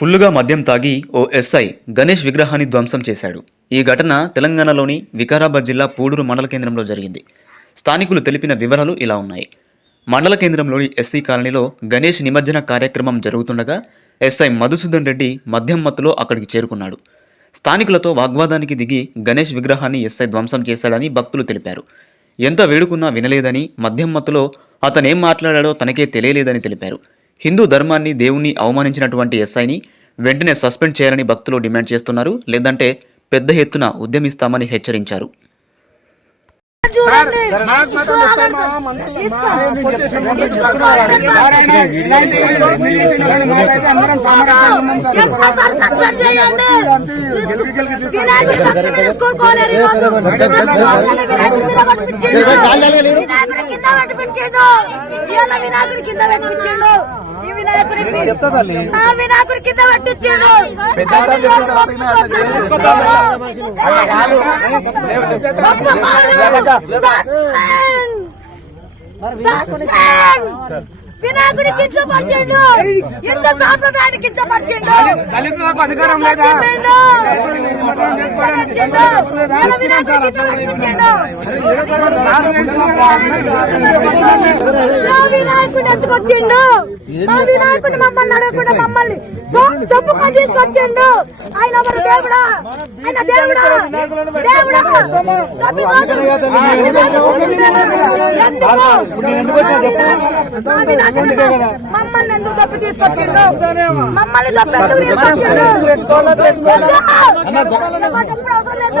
ఫుల్లుగా మద్యం తాగి ఓ ఎస్ఐ గణేష్ విగ్రహాన్ని ధ్వంసం చేశాడు. ఈ ఘటన తెలంగాణలోని వికారాబాద్ జిల్లా పూడూరు మండల కేంద్రంలో జరిగింది. స్థానికులు తెలిపిన వివరాలు ఇలా ఉన్నాయి. మండల కేంద్రంలోని ఎస్సీ కాలనీలో గణేష్ నిమజ్జన కార్యక్రమం జరుగుతుండగా ఎస్ఐ మధుసూదన్ రెడ్డి మద్యం మత్తులో అక్కడికి చేరుకున్నాడు. స్థానికులతో వాగ్వాదానికి దిగి గణేష్ విగ్రహాన్ని ఎస్ఐ ధ్వంసం చేశాడని భక్తులు తెలిపారు. ఎంత వేడుకున్నా వినలేదని మద్యం మత్తులో అతనేం మాట్లాడాడో తనకే తెలియలేదని తెలిపారు. హిందూ ధర్మాన్ని దేవుణ్ణి అవమానించినటువంటి ఎస్ఐని వెంటనే సస్పెండ్ చేయాలని భక్తులు డిమాండ్ చేస్తున్నారు. లేదంటే పెద్ద ఎత్తున ఉద్యమిస్తామని హెచ్చరించారు. చూడండి స్కూలుకోలేరు ఈరోజు. వినాయకుడి కింద పెట్టిపించిండు. ఇవాళ వినాయకుడి కింద ఆ కింద కించపరిచిండు హిందూ సాంప్రదాయాన్ని అధికారం లేదా? కించపరిచిండు. ఇలా వినాయకుడి వినాయకుడు ఎత్తుకొచ్చిండు మా వినాయకుడు మమ్మల్ని అడగకుండా మమ్మల్ని చెప్పుకొని తీసుకొచ్చిండు ఆయన ఎవరు దేవుడా ఆయన దేవుడా దేవుడా ఎందుకు? మా మమ్మల్ని ఎందుకు తప్పు తీసుకొచ్చిండు మమ్మల్ని తప్పు ఎందుకు తీసుకొచ్చిండు ఎప్పుడు అవసరం లేదు.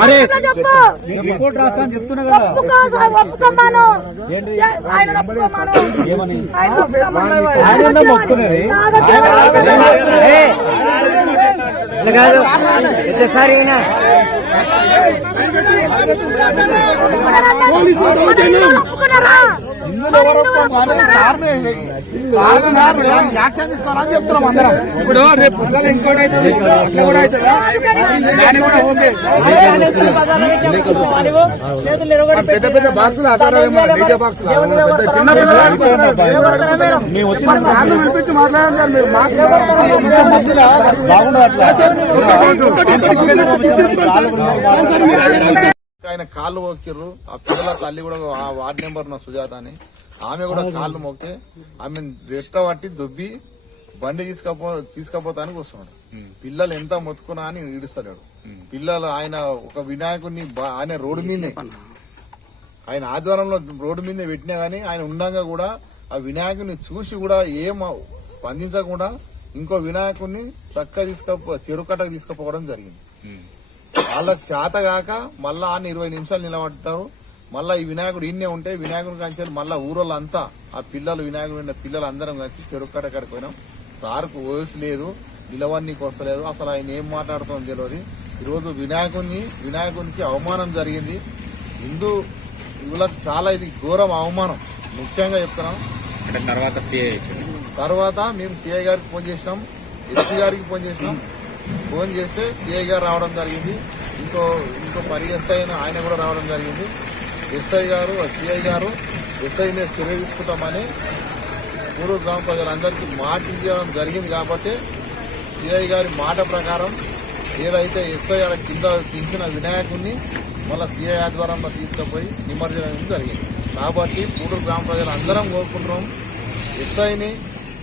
అరే రిపోర్ట్ రాస్తాను చెప్తున్నా కదా ఒప్పుకో ఒప్పుకోమాను ఆయన ఒప్పుకోమాను ఆయన ఒప్పుకునేది? యాక్షన్ తీసుకోవాలని చెప్తున్నాం అందరం ఇప్పుడు రేపు ఇంకోటి కూడా అవుతుందా పెద్ద పెద్ద బాక్సులు ఆధారాలు డీజే బాక్సులు పెద్ద చిన్న పిల్లలు మేము వచ్చిన సార్లు పిలిపించి మాట్లాడాలి సార్ మీరు మాట్లాడాలి మధ్యలో బాగుండదు అట్లా ఆయన కాళ్ళు మొక్కిర్రు ఆ పిల్లల తల్లి కూడా ఆ వార్డ్ నెంబర్ నా సుజాత అని. ఆమె కూడా కాళ్ళు మొక్కితే ఆమె రెట్ట పట్టి దుబ్బి బండి తీసుకపో తీసుకపోతానికి వస్తున్నాడు. పిల్లలు ఎంత మొత్తుకున్నా అని ఈడుస్తాడు పిల్లలు ఆయన ఒక వినాయకుడిని ఆయన రోడ్డు మీదే. ఆయన ఆధ్వర్యంలో రోడ్డు మీద పెట్టినా గానీ ఆయన ఉండంగా కూడా ఆ వినాయకుడిని చూసి కూడా ఏం స్పందించకుండా ఇంకో వినాయకుడిని చక్కగా తీసుకపో చెరుకట్టకు తీసుకుపోవడం జరిగింది. వాళ్ళకి చేత కాక మళ్ళా ఆయన ఇరవై నిమిషాలు నిలబడ్డారు. మళ్ళా ఈ వినాయకుడు ఇన్నే ఉంటే వినాయకుడిని కంచారు మళ్ళా ఊరోళ్ళంతా ఆ పిల్లలు వినాయకుడు ఉన్న పిల్లలు అందరం కలిసి చెరుకట్ట కాడికి పోయినాం. సార్కు వయసు లేదు నిలవన్నీకి వస్తలేదు అసలు ఆయన ఏం మాట్లాడుతాం తెలియదు. ఈరోజు వినాయకుడిని వినాయకునికి అవమానం జరిగింది. హిందూ యువలకు చాలా ఇది ఘోరం అవమానం. ముఖ్యంగా చెప్తున్నాం. తర్వాత సిఐ తర్వాత మేము సిఐ గారికి ఫోన్ చేసినాం. ఎస్పీ గారికి ఫోన్ చేసినాం. ఫోన్ చేస్తే సిఐ గారు రావడం జరిగింది. ఇంకో ఇంకో పరి ఎస్ఐ ఆయన కూడా రావడం జరిగింది. ఎస్ఐ గారు సిఐ గారు ఎస్ఐ మీద చర్య తీసుకుంటామని పూర్వ గ్రామ ప్రజలందరికీ మాట ఇవ్వడం జరిగింది కాబట్టి సిఐ గారి మాట ప్రకారం ఏదైతే ఎస్ఐ గారి కింద దించిన వినాయకుడిని మళ్ళీ సిఐ ఆధ్వర్యంలో తీసుకుపోయి నిమజ్జనం జరిగింది. కాబట్టి పూడూరు గ్రామ ప్రజలు అందరం కోరుకుంటున్నాం. ఎస్ఐని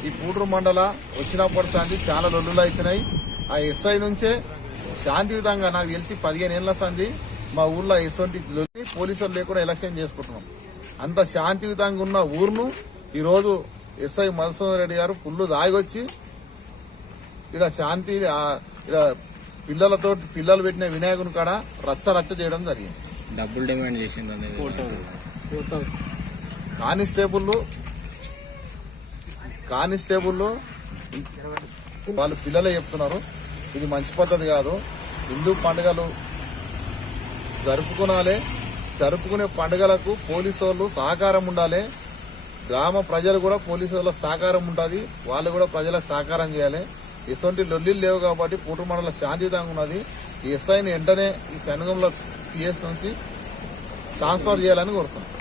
ఈ పూటూరు మండల వచ్చినప్పటి సంది చాలా లొల్లులు అవుతున్నాయి ఆ ఎస్ఐ నుంచే శాంతియుతంగా నాకు తెలిసి పదిహేను ఏళ్ళ సంది మా ఊర్లో ఎటువంటి పోలీసులు లేకుండా ఎలక్షన్ చేసుకుంటున్నాం. అంత శాంతియుతంగా ఉన్న ఊరును ఈ రోజు ఎస్ఐ మధుసూదన్ రెడ్డి గారు పుల్లు దాగొచ్చి ఇక్కడ శాంతి ఆ, ఇక్కడ పిల్లలతో పిల్లలు పెట్టిన వినాయకుని కాడ రచ్చ రచ్చ చేయడం జరిగింది. డబ్బులు డిమాండ్ చేసింది అనేది కానిస్టేబుల్ కానిస్టేబుల్ వాళ్ళు పిల్లలే చెప్తున్నారు. ఇది మంచి పద్ధతి కాదు. హిందూ పండుగలు జరుపుకునాలే. జరుపుకునే పండుగలకు పోలీసు వాళ్ళు సహకారం ఉండాలి. గ్రామ ప్రజలు కూడా పోలీసు వాళ్ళ సహకారం ఉంటుంది. వాళ్ళు కూడా ప్రజలకు సహకారం చేయాలి. ఇటువంటి లొల్లిలు లేవు కాబట్టి పూటూరు మండలం శాంతియుతంగా ఉన్నది. ఈ ఎస్ఐని వెంటనే ఈ శనగంలో పిఎస్ నుంచి ట్రాన్స్ఫర్ చేయాలని కోరుతున్నాం.